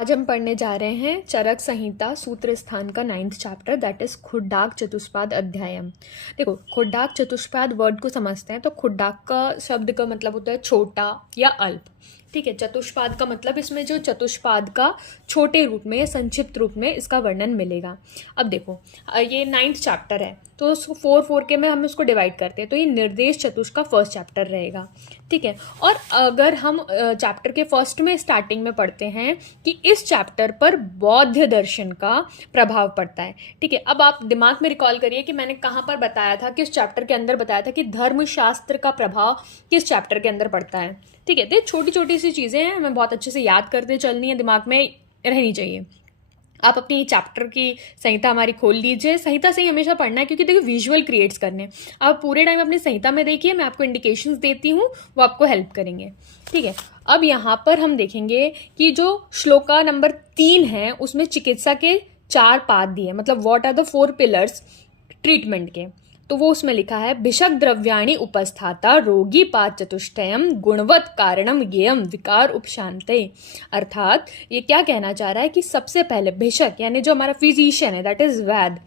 आज हम पढ़ने जा रहे हैं चरक संहिता सूत्र स्थान का 9th चैप्टर, दैट इज खुड्डाक चतुष्पाद अध्यायम। देखो, खुड्डाक चतुष्पाद वर्ड को समझते हैं तो खुड्डाक का शब्द का मतलब होता है छोटा या अल्प। ठीक है, चतुष्पाद का मतलब इसमें जो चतुष्पाद का छोटे रूप में या संक्षिप्त रूप में इसका वर्णन मिलेगा। अब देखो, ये 9th चैप्टर है तो 4 के में हम उसको डिवाइड करते हैं तो ये निर्देश चतुष्क का फर्स्ट चैप्टर रहेगा। ठीक है, और अगर हम चैप्टर के फर्स्ट में स्टार्टिंग में पढ़ते हैं कि इस चैप्टर पर बौद्ध दर्शन का प्रभाव पड़ता है। ठीक है, अब आप दिमाग में रिकॉल करिए कि मैंने कहाँ पर बताया था, किस चैप्टर के अंदर बताया था कि धर्मशास्त्र का प्रभाव किस चैप्टर के अंदर पड़ता है। ठीक है, तो छोटी छोटी सी चीजें हैं, हमें बहुत अच्छे से याद करते चलनी है, दिमाग में रहनी चाहिए। आप अपनी चैप्टर की संहिता हमारी खोल लीजिए, संहिता से ही हमेशा पढ़ना है क्योंकि देखिए विजुअल क्रिएट्स करने। आप पूरे टाइम अपनी संहिता में देखिए, मैं आपको इंडिकेशंस देती हूँ, वो आपको हेल्प करेंगे। ठीक है, अब यहाँ पर हम देखेंगे कि जो श्लोका नंबर 3 है उसमें चिकित्सा के 4 पाद दिए, मतलब what are the 4 pillars treatment के। तो वो उसमें लिखा है भिषक द्रव्याणि उपस्थाता रोगी पाद चतुष्टयम गुणवत कारणम ज्ञेयम विकार उपशांते। अर्थात ये क्या कहना चाह रहा है कि सबसे पहले भिषक यानी जो हमारा फिजिशियन है, दैट इज वैद्य,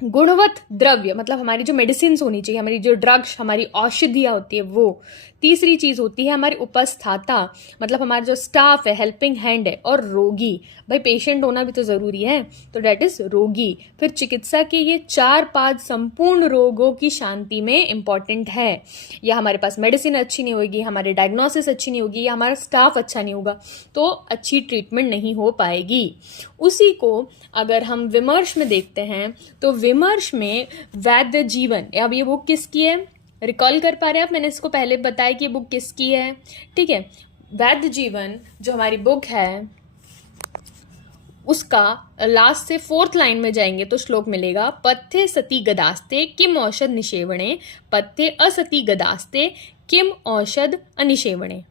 गुणवत द्रव्य मतलब हमारी जो मेडिसिन होनी चाहिए, हमारी जो ड्रग्स, हमारी औषधियाँ होती है वो। तीसरी चीज होती है हमारी उपस्थाता, मतलब हमारा जो स्टाफ है, हेल्पिंग हैंड है। और रोगी, भाई पेशेंट होना भी तो जरूरी है, तो डेट इज रोगी। फिर चिकित्सा के ये 4 पाद संपूर्ण रोगों की शांति में इंपॉर्टेंट है। या हमारे पास मेडिसिन अच्छी नहीं होगी, हमारे डायग्नोसिस अच्छी नहीं होगी, या हमारा स्टाफ अच्छा नहीं होगा तो अच्छी ट्रीटमेंट नहीं हो पाएगी। उसी को अगर हम विमर्श में देखते हैं तो विमर्श में वैद्य जीवन, अब ये बुक किसकी है, रिकॉल कर पा रहे हैं आप? मैंने इसको पहले बताया कि ये बुक किसकी है। ठीक है, वैद्य जीवन जो हमारी बुक है उसका लास्ट से 4th लाइन में जाएंगे तो श्लोक मिलेगा पथ्य सती गदास्ते किम औषध निषेवणे, पथ्य असती गदास्ते किम औषध अनिषेवणे।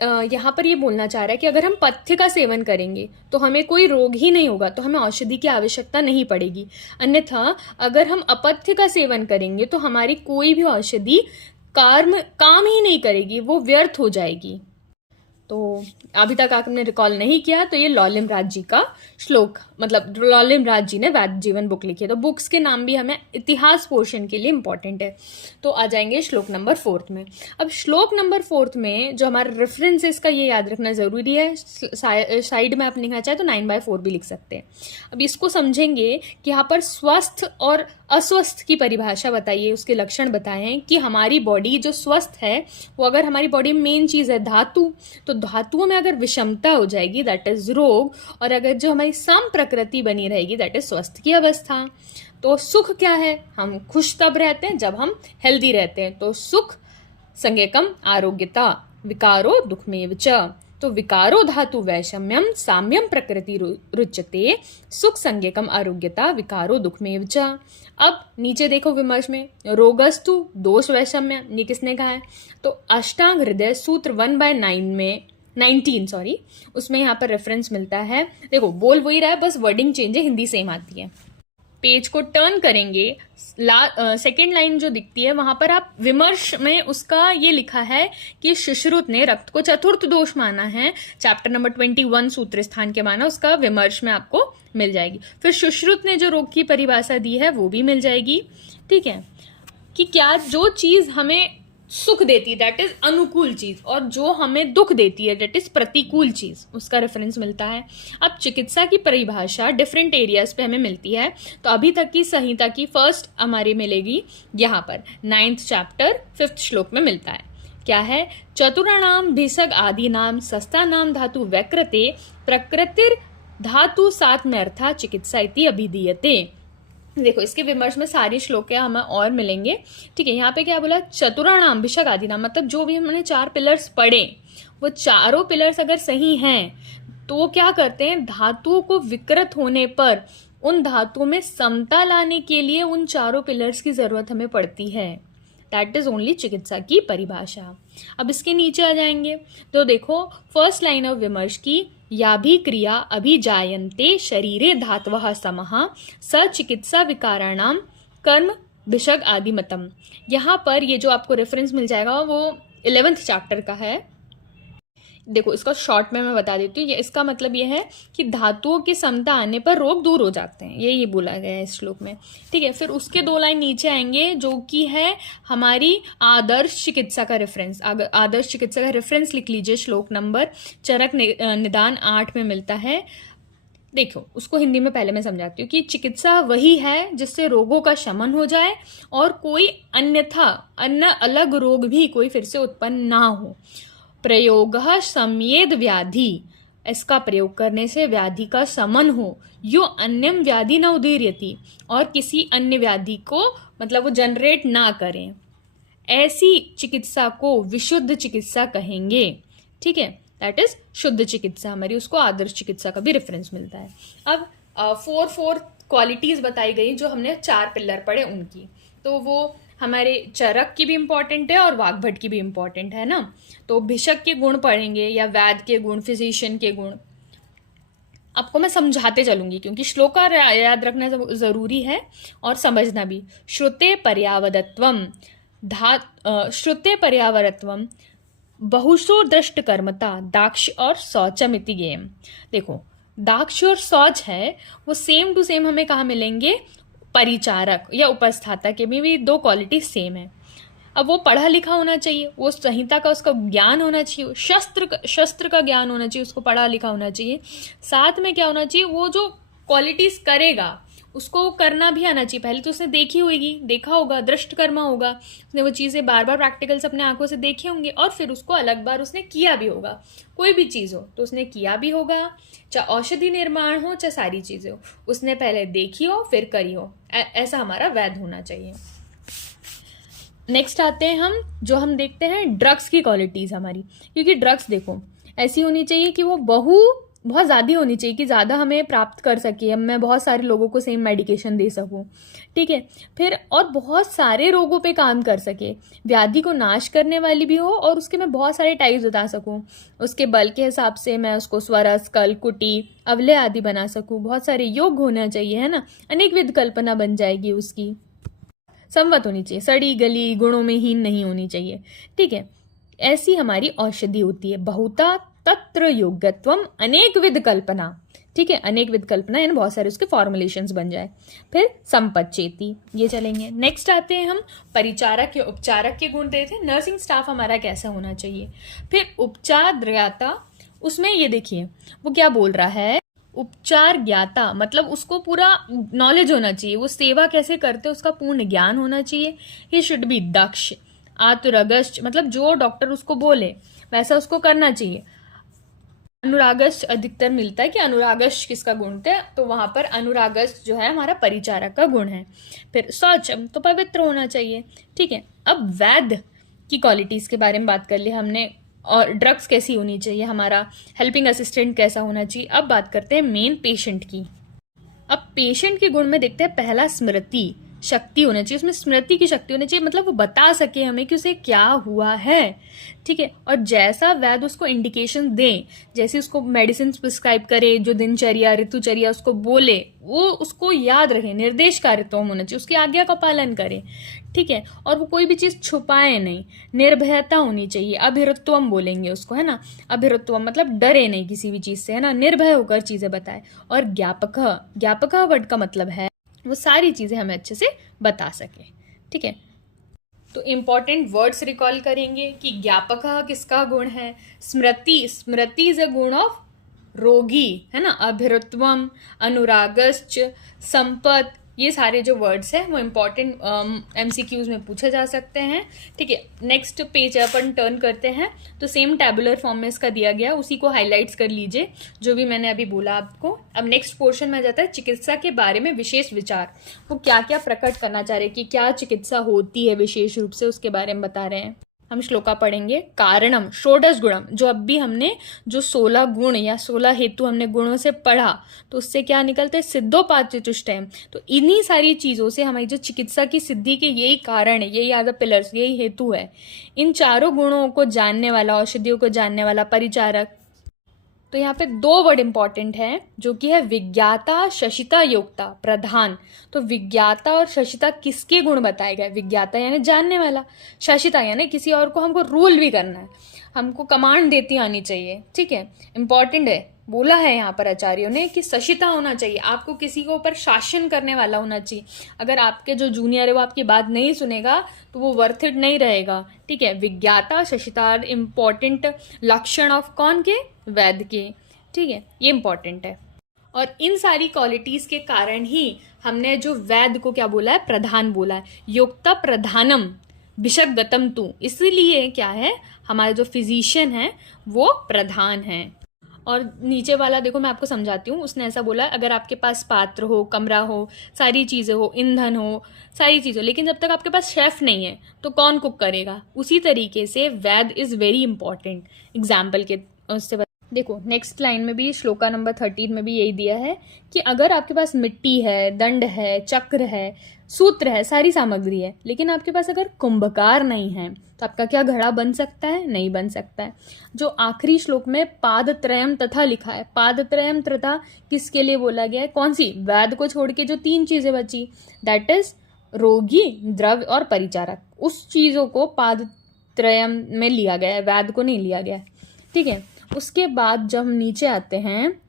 यहाँ पर ये बोलना चाह रहा है कि अगर हम पथ्य का सेवन करेंगे तो हमें कोई रोग ही नहीं होगा, तो हमें औषधि की आवश्यकता नहीं पड़ेगी। अन्यथा अगर हम अपथ्य का सेवन करेंगे तो हमारी कोई भी औषधि काम ही नहीं करेगी, वो व्यर्थ हो जाएगी। तो अभी तक आपने रिकॉल नहीं किया तो ये लॉलिम राज जी का श्लोक, मतलब लॉलिम राज जी ने वैद्य जीवन बुक लिखी है। तो बुक्स के नाम भी हमें इतिहास पोर्शन के लिए इंपॉर्टेंट है। तो आ जाएंगे श्लोक नंबर 4 में। अब श्लोक नंबर 4 में जो हमारा रेफरेंस है इसका ये याद रखना जरूरी है। साइड में आप लिखना चाहे तो 9/4 भी लिख सकते हैं। अब इसको समझेंगे कि यहाँ पर स्वस्थ और अस्वस्थ की परिभाषा बताइए, उसके लक्षण बताए हैं कि हमारी बॉडी जो स्वस्थ है वो, अगर हमारी बॉडी में मेन चीज है धातु, तो धातुओं में अगर विषमता हो जाएगी दैट इज रोग, और अगर जो हमारी सम प्रकृति बनी रहेगी दैट इज स्वस्थ की अवस्था। तो सुख क्या है, हम खुश तब रहते हैं जब हम हेल्दी रहते हैं, तो सुख संज्ञकम आरोग्यता, विकारो दुखमेव च। तो विकारो धातु वैषम्यम साम्यम प्रकृति रुच्यते, सुख संज्ञकम आरोग्यता विकारो दुखमेव च। अब नीचे देखो विमर्श में रोगस्तु दोष वैषम्य, ये किसने कहा है? तो अष्टांग हृदय सूत्र 1/9 में 19 उसमें यहाँ पर रेफरेंस मिलता है। देखो बोल वही रहा है, बस वर्डिंग चेंज है, हिंदी सेम आती है। पेज को टर्न करेंगे, सेकेंड लाइन जो दिखती है वहां पर आप विमर्श में उसका ये लिखा है कि सुश्रुत ने रक्त को चतुर्थ दोष माना है। चैप्टर नंबर 21 सूत्र स्थान के माना, उसका विमर्श में आपको मिल जाएगी। फिर सुश्रुत ने जो रोग की परिभाषा दी है वो भी मिल जाएगी। ठीक है, कि क्या जो चीज हमें सुख देती है दैट इज अनुकूल चीज, और जो हमें दुख देती है दैट इज प्रतिकूल चीज, उसका रेफरेंस मिलता है। अब चिकित्सा की परिभाषा डिफरेंट एरियाज पे हमें मिलती है। तो अभी तक की संहिता की फर्स्ट हमारी मिलेगी यहाँ पर 9th चैप्टर 5th श्लोक में मिलता है। क्या है? चतुराणाम भिषक आदि नाम सस्ता नाम धातु वैकृते प्रकृतिर धातु सात में अर्था चिकित्सा इति अभिधीयते। देखो इसके विमर्श में सारी श्लोक हमें और मिलेंगे। ठीक है, यहाँ पे क्या बोला? चतुराणाम भिषक आदि नाम, मतलब जो भी हमने 4 पिलर्स पढ़े वो चारों पिलर्स अगर सही हैं तो वो क्या करते हैं, धातुओं को विकृत होने पर उन धातुओं में समता लाने के लिए उन चारों पिलर्स की जरूरत हमें पड़ती है। दैट इज ओनली चिकित्सा की परिभाषा। अब इसके नीचे आ जाएंगे तो देखो फर्स्ट लाइन ऑफ विमर्श की, या भी क्रिया अभिजायन्ते शरीरे धातवः समः स चिकित्सा विकाराणाम कर्म भिषक आदि मतम। यहाँ पर ये जो आपको रेफरेंस मिल जाएगा वो 11th चैप्टर का है। देखो इसका शॉर्ट में मैं बता देती हूँ, ये इसका मतलब ये है कि धातुओं की समता आने पर रोग दूर हो जाते हैं, ये बोला गया है इस श्लोक में। ठीक है, फिर उसके 2 लाइन नीचे आएंगे जो कि है हमारी आदर्श चिकित्सा का रेफरेंस। आदर्श चिकित्सा का रेफरेंस लिख लीजिए, श्लोक नंबर चरक निदान 8 में मिलता है। देखो उसको हिंदी में पहले मैं समझाती हूँ कि चिकित्सा वही है जिससे रोगों का शमन हो जाए और कोई अन्य अलग रोग भी कोई फिर से उत्पन्न ना हो। प्रयोगः सम्येद व्याधि, इसका प्रयोग करने से व्याधि का शमन हो। यो अन्यम व्याधि न उदीर्यति, और किसी अन्य व्याधि को मतलब वो जनरेट ना करें, ऐसी चिकित्सा को विशुद्ध चिकित्सा कहेंगे। ठीक है, दैट इज शुद्ध चिकित्सा हमारी, उसको आदर्श चिकित्सा का भी रेफरेंस मिलता है। अब 4 क्वालिटीज बताई गई जो हमने 4 पिलर पढ़े उनकी, तो वो हमारे चरक की भी इंपॉर्टेंट है और वाग्भट की भी इंपॉर्टेंट है ना। तो भिषक के गुण पढ़ेंगे या वैद्य के गुण, फिजिशियन के गुण, आपको मैं समझाते चलूंगी क्योंकि श्लोक याद रखना जरूरी है और समझना भी। श्रुते पर्यावदत्वम श्रुते पर्यावरत्वम बहुशो दृष्ट कर्मता दाक्ष और शौचम इति गेम। देखो दाक्ष और शौच है वो सेम टू सेम हमें कहाँ मिलेंगे, परिचारक या उपस्थाता के में भी 2 क्वालिटी सेम है। अब वो पढ़ा लिखा होना चाहिए, वो संहिता का उसका ज्ञान होना चाहिए, शस्त्र का ज्ञान होना चाहिए, उसको पढ़ा लिखा होना चाहिए। साथ में क्या होना चाहिए, वो जो क्वालिटीज करेगा उसको करना भी आना चाहिए। पहले तो उसने देखा होगा, दृष्ट कर्मा होगा, उसने वो चीज़ें बार बार प्रैक्टिकल्स अपने आंखों से देखे होंगे, और फिर उसको अलग बार उसने किया भी होगा। कोई भी चीज़ हो तो उसने किया भी होगा, चाहे औषधि निर्माण हो चाहे सारी चीज़ें हो, उसने पहले देखी हो फिर करी हो। ऐसा हमारा वैध होना चाहिए। नेक्स्ट आते हैं हम देखते हैं ड्रग्स की क्वालिटीज़ हमारी, क्योंकि ड्रग्स देखो ऐसी होनी चाहिए कि वो बहुत ज़्यादा होनी चाहिए कि ज़्यादा हमें प्राप्त कर सके, मैं बहुत सारे लोगों को सेम मेडिकेशन दे सकूं। ठीक है, फिर और बहुत सारे रोगों पे काम कर सके, व्याधि को नाश करने वाली भी हो और उसके मैं बहुत सारे टाइप्स बता सकूं, उसके बल के हिसाब से मैं उसको स्वरस, कल, कुटी, अवले आदि बना सकूं। बहुत सारे योग होना चाहिए, है ना, अनेक विध कल्पना बन जाएगी उसकी। संवत होनी चाहिए, सड़ी गली गुणों में हीन नहीं होनी चाहिए। ठीक है, ऐसी हमारी औषधि होती है। बहुता तत्र योग्यत्वम अनेक विध कल्पना। ठीक है, अनेक विध कल्पना यानी बहुत सारे उसके फॉर्मुलेशंस बन जाए। फिर संपच्चेती, ये चलेंगे। नेक्स्ट आते हैं हम परिचारक या उपचारक के गुण देते हैं। नर्सिंग स्टाफ हमारा कैसा होना चाहिए। फिर उपचार ज्ञाता, उसमें ये देखिए वो क्या बोल रहा है, उपचार ज्ञाता मतलब उसको पूरा नॉलेज होना चाहिए, वो सेवा कैसे करते हैं उसका पूर्ण ज्ञान होना चाहिए। ही शुड बी दक्ष। आतुरागश्च मतलब जो डॉक्टर उसको बोले वैसा उसको करना चाहिए। अनुरागश्च अधिकतर मिलता है कि अनुरागश्च किसका गुण है, तो वहां पर अनुरागश्च जो है हमारा परिचारक का गुण है। फिर शौचम तो पवित्र होना चाहिए। ठीक है, अब वैद्य की क्वालिटीज के बारे में बात कर ली हमने, और ड्रग्स कैसी होनी चाहिए, हमारा हेल्पिंग असिस्टेंट कैसा होना चाहिए। अब बात करते हैं मेन पेशेंट की। अब पेशेंट के गुण में देखते हैं, पहला स्मृति शक्ति होना चाहिए, उसमें स्मृति की शक्ति होनी चाहिए, मतलब वो बता सके हमें कि उसे क्या हुआ है। ठीक है, और जैसा वैद्य उसको इंडिकेशन दे, जैसे उसको मेडिसिन प्रिस्क्राइब करे, जो दिनचर्या ऋतुचर्या उसको बोले वो उसको याद रखे, निर्देशकारित्व होना चाहिए, उसकी आज्ञा का पालन करे। ठीक है, और वो कोई भी चीज छुपाए नहीं, निर्भयता होनी चाहिए। अभिरुत्वम बोलेंगे उसको, है ना, अभिरुत्वम मतलब डरे नहीं किसी भी चीज से, है ना, निर्भय होकर चीजें बताए। और ज्ञापक वर्ड का मतलब है वो सारी चीजें हमें अच्छे से बता सके। ठीक है, तो इंपॉर्टेंट वर्ड्स रिकॉल करेंगे कि ज्ञापक किसका गुण है, स्मृति इज अ गुण ऑफ रोगी, है ना, अभिरुत्वम, अनुरागश्च, संपत, ये सारे जो वर्ड्स हैं वो इंपॉर्टेंट एमसीक्यूज में पूछे जा सकते हैं। ठीक है, नेक्स्ट पेज अपन टर्न करते हैं, तो सेम टैबुलर फॉर्म में इसका दिया गया, उसी को हाईलाइट्स कर लीजिए जो भी मैंने अभी बोला आपको। अब नेक्स्ट पोर्शन में जाता है चिकित्सा के बारे में विशेष विचार, वो क्या क्या प्रकट करना चाह रहे हैं कि क्या चिकित्सा होती है विशेष रूप से, उसके बारे में बता रहे हैं। हम श्लोका पढ़ेंगे। कारणम षोडश गुणम, जो अब भी हमने जो 16 गुण या 16 हेतु हमने गुणों से पढ़ा, तो उससे क्या निकलते हैं, सिद्धोपात चतुष्टयम। तो इन्हीं सारी चीजों से हमारी जो चिकित्सा की सिद्धि के यही कारण है, यही आर द पिलर्स, यही हेतु है। इन चारों गुणों को जानने वाला, औषधियों को जानने वाला परिचारक। तो यहाँ पे 2 वर्ड इंपॉर्टेंट है जो कि है विज्ञाता, शशिता, योक्ता, प्रधान। तो विज्ञाता और शशिता किसके गुण बताए गए, विज्ञाता यानी जानने वाला, शशिता यानी किसी और को हमको रूल भी करना है, हमको कमांड देती आनी चाहिए, ठीक है, इंपॉर्टेंट है। बोला है यहाँ पर आचार्यों ने कि सशिता होना चाहिए, आपको किसी के ऊपर शासन करने वाला होना चाहिए। अगर आपके जो जूनियर है वो आपकी बात नहीं सुनेगा तो वो वर्थ इट नहीं रहेगा, ठीक है। विज्ञाता सशिता इंपॉर्टेंट लक्षण ऑफ कौन के, वैद के, ठीक है, ये इंपॉर्टेंट है। और इन सारी क्वालिटीज के कारण ही हमने जो वैद को क्या बोला है, प्रधान बोला है। युक्ता प्रधानम बिशप गतम तू, इसलिए क्या है, हमारे जो फिजिशियन है वो प्रधान है। और नीचे वाला देखो मैं आपको समझाती हूँ, उसने ऐसा बोला है, अगर आपके पास पात्र हो, कमरा हो, सारी चीजें हो, ईंधन हो, सारी चीजें हो, लेकिन जब तक आपके पास शेफ नहीं है तो कौन कुक करेगा। उसी तरीके से वैद इज वेरी इंपॉर्टेंट। एग्जाम्पल के उससे देखो नेक्स्ट लाइन में भी, श्लोका नंबर 13 में भी यही दिया है कि अगर आपके पास मिट्टी है, दंड है, चक्र है, सूत्र है, सारी सामग्री है, लेकिन आपके पास अगर कुंभकार नहीं है तो आपका क्या घड़ा बन सकता है, नहीं बन सकता है। जो आखिरी श्लोक में पादत्रयम तथा लिखा है, पादत्रयम तथा किसके लिए बोला गया है, कौन सी, वैद को छोड़ के जो 3 चीजें बची, दैट इज रोगी, द्रव्य और परिचारक, उस चीजों को पादत्रयम में लिया गया है, वैद को नहीं लिया गया है, ठीक है। उसके बाद जब हम नीचे आते हैं,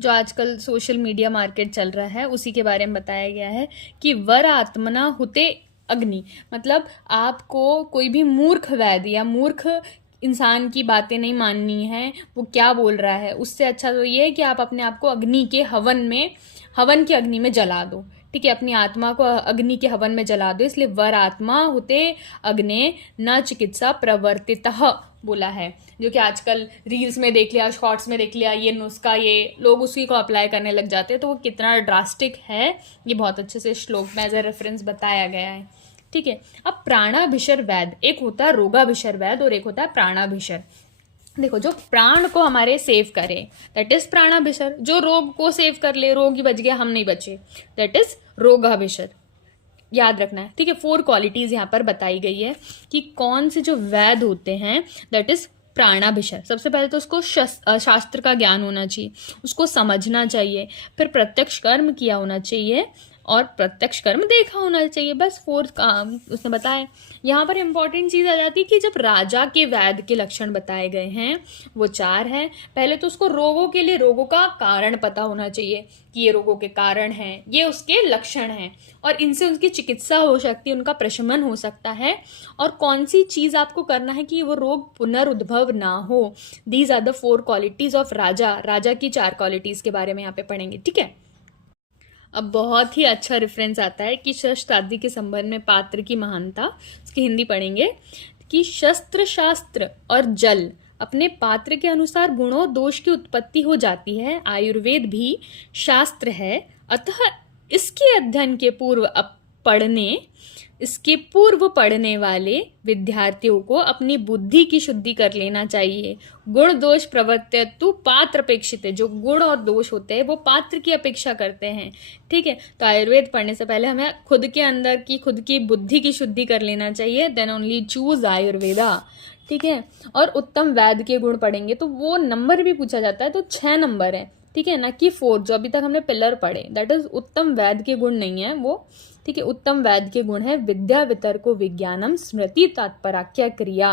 जो आजकल सोशल मीडिया मार्केट चल रहा है उसी के बारे में बताया गया है कि वर आत्मना हुते अग्नि, मतलब आपको कोई भी मूर्ख वैद्य या मूर्ख इंसान की बातें नहीं माननी है, वो क्या बोल रहा है, उससे अच्छा तो ये है कि आप अपने आप को अग्नि के हवन की अग्नि में जला दो, ठीक है, अपनी आत्मा को अग्नि के हवन में जला दो। इसलिए वर आत्मा हुते अग्ने न चिकित्सा प्रवर्तितः बोला है, जो कि आजकल रील्स में देख लिया, शॉर्ट्स में देख लिया, ये नुस्खा, ये लोग उसी को अप्लाई करने लग जाते हैं, तो वो कितना ड्रास्टिक है ये बहुत अच्छे से श्लोक में एज ए रेफरेंस बताया गया है, ठीक है। अब प्राणाभिषर वैद, एक होता है रोगाभिषर वैद और एक होता है प्राणाभिषर। देखो जो प्राण को हमारे सेव करे दैट इज प्राणाभिषर, जो रोग को सेव कर ले, रोग ही बच गया हम नहीं बचे, दैट इज रोगाभिषर। याद रखना है, ठीक है। 4 क्वालिटीज यहाँ पर बताई गई है कि कौन से जो वैद होते हैं दैट इज प्राणाभिषर। सबसे पहले तो उसको शास्त्र का ज्ञान होना चाहिए, उसको समझना चाहिए, फिर प्रत्यक्ष कर्म किया होना चाहिए और प्रत्यक्ष कर्म देखा होना चाहिए, बस 4 काम उसने बताया। यहाँ पर इंपॉर्टेंट चीज आ जाती है कि जब राजा के वैद के लक्षण बताए गए हैं वो 4 हैं। पहले तो उसको रोगों के लिए रोगों का कारण पता होना चाहिए कि ये रोगों के कारण हैं, ये उसके लक्षण हैं और इनसे उनकी चिकित्सा हो सकती है, उनका प्रशमन हो सकता है, और कौन सी चीज आपको करना है कि वो रोग पुनरुद्भव ना हो। These are the 4 qualities of राजा की 4 क्वालिटीज के बारे में यहाँ पे पढ़ेंगे, ठीक है। अब बहुत ही अच्छा रेफरेंस आता है कि शस्त्र आदि के संबंध में पात्र की महानता, उसकी हिंदी पढ़ेंगे कि शस्त्र शास्त्र और जल अपने पात्र के अनुसार गुणों दोष की उत्पत्ति हो जाती है। आयुर्वेद भी शास्त्र है, अतः इसके अध्ययन के पूर्व इसके पूर्व पढ़ने वाले विद्यार्थियों को अपनी बुद्धि की शुद्धि कर लेना चाहिए। गुण दोष प्रवर्त्यतु पात्र अपेक्षित है, जो गुण और दोष होते हैं वो पात्र की अपेक्षा करते हैं, ठीक है। तो आयुर्वेद पढ़ने से पहले हमें खुद के अंदर की खुद की बुद्धि की शुद्धि कर लेना चाहिए, देन ओनली चूज आयुर्वेदा, ठीक है। और उत्तम वैद्य के गुण पढ़ेंगे तो वो नंबर भी पूछा जाता है तो 6 नंबर है, ठीक है ना, कि 4 जो अभी तक हमने पिलर पढ़े, दैट इज उत्तम वैद्य के गुण नहीं है वो, ठीक है। उत्तम वैद्य के गुण है विद्या वितर्को विज्ञानम स्मृति तात्पराख्या क्रिया,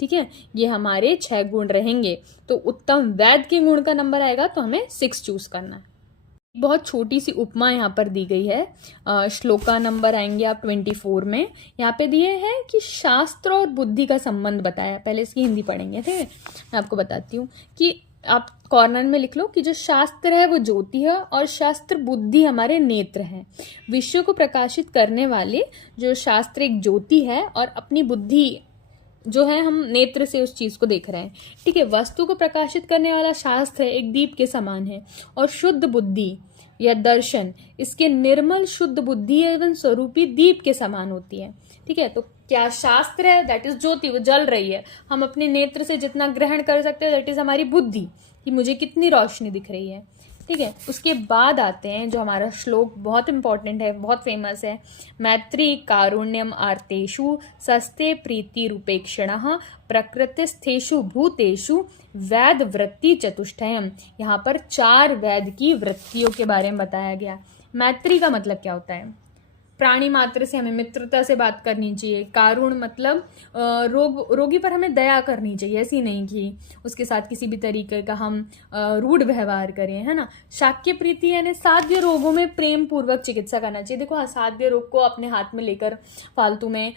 ठीक है, ये हमारे 6 गुण रहेंगे। तो उत्तम वैद्य के गुण का नंबर आएगा तो हमें 6 चूज करना है। बहुत छोटी सी उपमा यहाँ पर दी गई है, श्लोका नंबर आएंगे आप 24 में, यहाँ पे दिए हैं कि शास्त्र और बुद्धि का संबंध बताया। पहले इसकी हिंदी पढ़ेंगे, ठीक है। मैं आपको बताती हूँ कि आप कॉर्नर में लिख लो कि जो शास्त्र है वो ज्योति है और शास्त्र बुद्धि हमारे नेत्र हैं। विश्व को प्रकाशित करने वाले जो शास्त्र एक ज्योति है और अपनी बुद्धि जो है हम नेत्र से उस चीज को देख रहे हैं, ठीक है। वस्तु को प्रकाशित करने वाला शास्त्र है एक दीप के समान है, और शुद्ध बुद्धि या दर्शन इसके निर्मल शुद्ध बुद्धि एवं स्वरूपी दीप के समान होती है, ठीक है। तो क्या शास्त्र है, दैट इज ज्योति, वो जल रही है, हम अपने नेत्र से जितना ग्रहण कर सकते हैं दैट इज हमारी बुद्धि, कि मुझे कितनी रोशनी दिख रही है, ठीक है। उसके बाद आते हैं जो हमारा श्लोक बहुत इंपॉर्टेंट है, बहुत फेमस है, मैत्री कारुण्यम आर्तेषु सस्ते प्रीति रूपेक्षणः प्रकृतिस्थेषु भूतेषु वैद वृत्ति चतुष्टयम। यहाँ पर 4 वैद की वृत्तियों के बारे में बताया गया। मैत्री का मतलब क्या होता है, प्राणी मात्र से हमें मित्रता से बात करनी चाहिए। कारुण मतलब रोगी पर हमें दया करनी चाहिए, ऐसी नहीं कि उसके साथ किसी भी तरीके का हम रूढ़ व्यवहार करें, है ना। शाक्य प्रीति यानी साध्य रोगों में प्रेम पूर्वक चिकित्सा करना चाहिए। देखो असाध्य रोग को अपने हाथ में लेकर फालतू में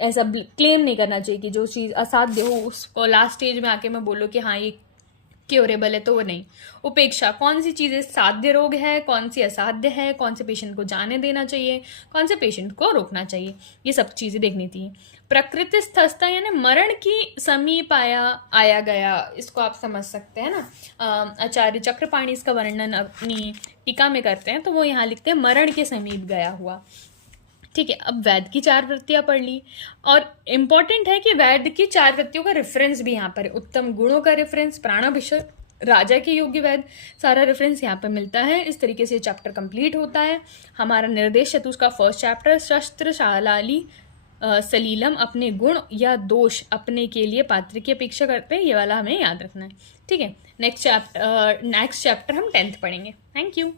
ऐसा क्लेम नहीं करना चाहिए कि जो चीज़ असाध्य हो उसको लास्ट स्टेज में आके मैं बोलो कि हाँ ये क्योरेबल है, तो वो नहीं। उपेक्षा, कौन सी चीज़ें साध्य रोग है, कौन सी असाध्य है, कौन से पेशेंट को जाने देना चाहिए, कौन से पेशेंट को रोकना चाहिए, ये सब चीज़ें देखनी थी। प्रकृतिस्थता यानी मरण की समीप आया गया, इसको आप समझ सकते हैं ना। आचार्य चक्रपाणी इसका वर्णन अपनी टीका में करते हैं, तो वो यहाँ लिखते हैं मरण के समीप गया हुआ। ठीक है, अब वैद्य की 4 वृत्तियां पढ़ ली, और इम्पॉर्टेंट है कि वैद्य की 4 वृत्तियों का रेफरेंस भी यहाँ पर है। उत्तम गुणों का रेफरेंस, प्राणाभिषेक, राजा के योग्य वैद्य, सारा रेफरेंस यहाँ पर मिलता है। इस तरीके से चैप्टर कंप्लीट होता है। हमारा निर्देश चतुष्क का फर्स्ट चैप्टर शस्त्रशालाली सलीलम, अपने गुण या दोष अपने के लिए पात्र की अपेक्षा करते हैं, ये वाला हमें याद रखना है। ठीक है, नेक्स्ट चैप्टर हम 10th पढ़ेंगे। Thank you.